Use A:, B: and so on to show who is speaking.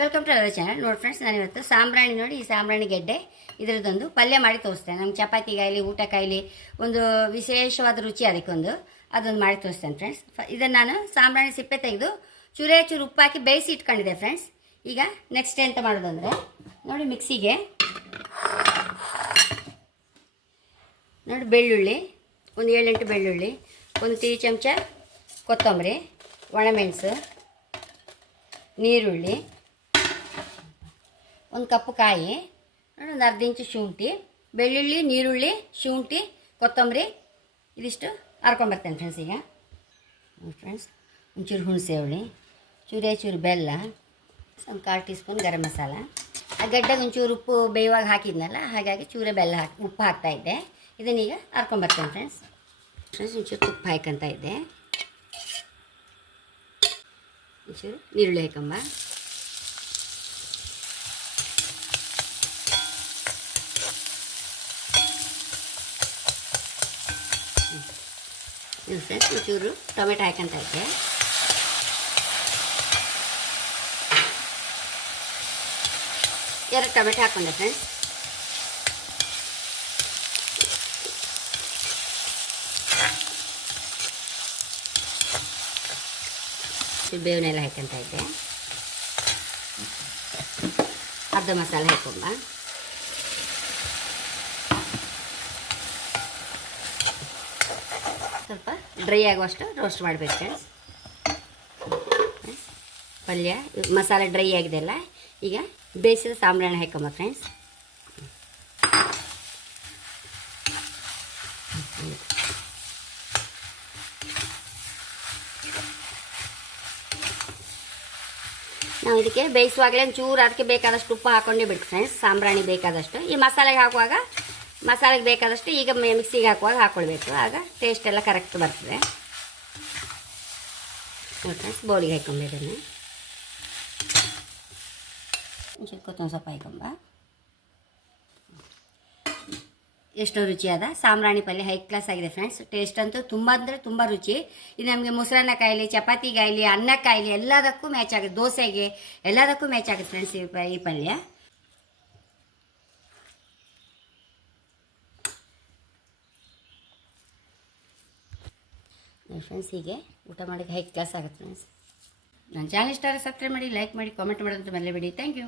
A: Welcome to our channel ನೋಡಿ friends ನಾನು ಇವತ್ತು ಸಾಂಬ್ರಾಣಿ ನೋಡಿ, ಈ ಸಾಂಬ್ರಾಣಿ ಗೆಡ್ಡೆ. ಇದರದೊಂದು ಪಲ್ಯ ಮಾಡಿ ತೋರಿಸ್ತೇನೆ. ನಮ್ಮ ಚಪಾತಿಗಾಗಲಿ ಊಟಕ್ಕಾಗಲಿ ಒಂದು ವಿಶೇಷವಾದ ರುಚಿ ಅದಕ್ಕೊಂದು. ಅದೊಂದು ಮಾಡಿ ತೋರಿಸ್ತೇನೆ ಫ್ರೆಂಡ್ಸ್ ಇದನ್ನು ನಾನು ಸಾಂಬ್ರಾಣಿ ಸಿಪ್ಪೆ ತೆಗೆದು ಚೂರೇ ಚೂರು ಉಪ್ಪು ಹಾಕಿ ಬೇಯಿಸಿ ಇಟ್ಕೊಂಡಿದ್ದೆ ಫ್ರೆಂಡ್ಸ್ ಈಗ ನೆಕ್ಸ್ಟ್ ಎಂತ ಮಾಡೋದಂದರೆ, ನೋಡಿ ಮಿಕ್ಸಿಗೆ. ನೋಡಿ ಬೆಳ್ಳುಳ್ಳಿ, ಒಂದು ಏಳೆಂಟು ಬೆಳ್ಳುಳ್ಳಿ, ಒಂದು ಟೀ ಚಮಚ ಕೊತ್ತಂಬರಿ ಒಣಮೆಣಸು ನೀರುಳ್ಳಿ ಒಂದು ಕಪ್ ಕಾಯಿ, ಒಂದು ಅರ್ಧ ಇಂಚು ಶುಂಠಿ, ಬೆಳ್ಳುಳ್ಳಿ ನೀರುಳ್ಳಿ ಶುಂಠಿ, ಕೊತ್ತಂಬರಿ, ಇದಿಷ್ಟು ಹರ್ಕೊಂಬರ್ತೇನೆ ಫ್ರೆಂಡ್ಸ್ ಈಗ. ಫ್ರೆಂಡ್ಸ್ ಒಂಚೂರು ಹುಣಸೆ ಹುಳಿ, ಚೂರೇ ಚೂರು ಬೆಲ್ಲ, ಒಂದು ಕಾಲು ಟೀ ಸ್ಪೂನ್ ಗರಂ ಮಸಾಲ. ಆ ಗಡ್ಡೆಗೆ ಒಂಚೂರು ಉಪ್ಪು ಬೇಯುವಾಗ ಹಾಕಿದ್ನಲ್ಲ, ಹಾಗಾಗಿ ಚೂರೇ ಬೆಲ್ಲ ಹಾಕಿ, ಉಪ್ಪು ಹಾಕ್ತಾ ಇದ್ದೆ. ಇದನ್ನೀಗ ಹರ್ಕೊಂಬರ್ತೇನೆ ಫ್ರೆಂಡ್ಸ್ ಫ್ರೆಂಡ್ಸ್ ಒಂಚೂರು ತುಪ್ಪ ಹಾಕಂತ ಇದ್ದೆ. ಒಂಚೂರು ನೀರುಳ್ಳಿ ಹಾಕಂಬ ಇದು ಫ್ರೆಂಡ್ಸ್ ಒಂಚೂರು ಟೊಮೆಟೊ ಹಾಕಂತ ಇದ್ದೆ ಎರಡು ಟೊಮೆಟೊ ಹಾಕೊಂಡೆ ಫ್ರೆಂಡ್ಸ್ ಬೇವನೆಲ್ಲ ಹಾಕಂತ ಇದ್ದೆ ಅರ್ಧ ಮಸಾಲೆ ಹಾಕೊಂಬ ಸ್ವಲ್ಪ ಡ್ರೈ ಆಗುವಷ್ಟು ರೋಸ್ಟ್ ಮಾಡಬೇಕು ಫ್ರೆಂಡ್ಸ್ ಪಲ್ಯ, ಮಸಾಲೆ ಡ್ರೈ ಆಗಿದೆ ಅಲ್ಲ. ಈಗ ಬೇಯಿಸಿದ ಸಾಂಬ್ರಾಣಿ ಹಾಕೊಂಬ ಫ್ರೆಂಡ್ಸ್ ನಾವು ಇದಕ್ಕೆ ಬೇಯಿಸುವಾಗಲೇ ಒಂಚೂರು ಅದಕ್ಕೆ ಬೇಕಾದಷ್ಟು ಉಪ್ಪು ಹಾಕೊಂಡೇ ಬಿಡ್ತು ಫ್ರೆಂಡ್ಸ್ ಸಾಂಬ್ರಾಣಿ ಬೇಕಾದಷ್ಟು. ಈ ಮಸಾಲೆಗೆ ಹಾಕುವಾಗ ಮಸಾಲೆಗೆ ಬೇಕಾದಷ್ಟು ಈಗ ಮಿಕ್ಸಿಗೆ ಹಾಕುವಾಗ ಹಾಕ್ಕೊಳ್ಬೇಕು ಆಗ ಟೇಸ್ಟ್ ಎಲ್ಲ ಕರೆಕ್ಟ್ ಬರ್ತದೆ. ಫ್ರೆಂಡ್ಸ್, ಬೋಲಿಗೆ ಹಾಕೊಂಬ ಇದನ್ನು. ಒಂಚೂರು ಕೊತ್ತಂಬರಿ ಸೊಪ್ಪು ಹಾಕೊಂಬ. ಎಷ್ಟೋ ರುಚಿಯಾದ ಸಾಂಬ್ರಾಣಿ ಪಲ್ಯ ಹೈ ಕ್ಲಾಸ್ ಆಗಿದೆ ಫ್ರೆಂಡ್ಸ್. ಟೇಸ್ಟ್ ಅಂತೂ ತುಂಬ ಅಂದರೆ ತುಂಬ ರುಚಿ. ಇದು ನಮಗೆ ಮೊಸರನ್ನ ಕಾಯಿಲೆ ಚಪಾತಿಗಾಯಿಲಿ ಅನ್ನಕ್ಕಾಯಿಲಿ ಎಲ್ಲದಕ್ಕೂ ಮ್ಯಾಚ್ ಆಗುತ್ತೆ. ದೋಸೆಗೆ ಎಲ್ಲದಕ್ಕೂ ಮ್ಯಾಚ್ ಆಗುತ್ತೆ ಫ್ರೆಂಡ್ಸ್ ಈ ಪ- ಪಲ್ಯ ಫ್ರೆಂಡ್ಸ್ ಹೀಗೆ ಊಟ ಮಾಡೋಕ್ಕೆ ಹೈ ಕ್ಲಾಸ್ ಆಗುತ್ತೆ ಫ್ರೆಂಡ್ಸ್ ನನ್ನ ಚಾನಲ್ ಇಷ್ಟ ಸಬ್ಸ್ಕ್ರೈಬ್ ಮಾಡಿ ಲೈಕ್ ಮಾಡಿ ಕಾಮೆಂಟ್ ಮಾಡೋದಂತ ಮರಲೇಬೇಡಿ ಥ್ಯಾಂಕ್ ಯು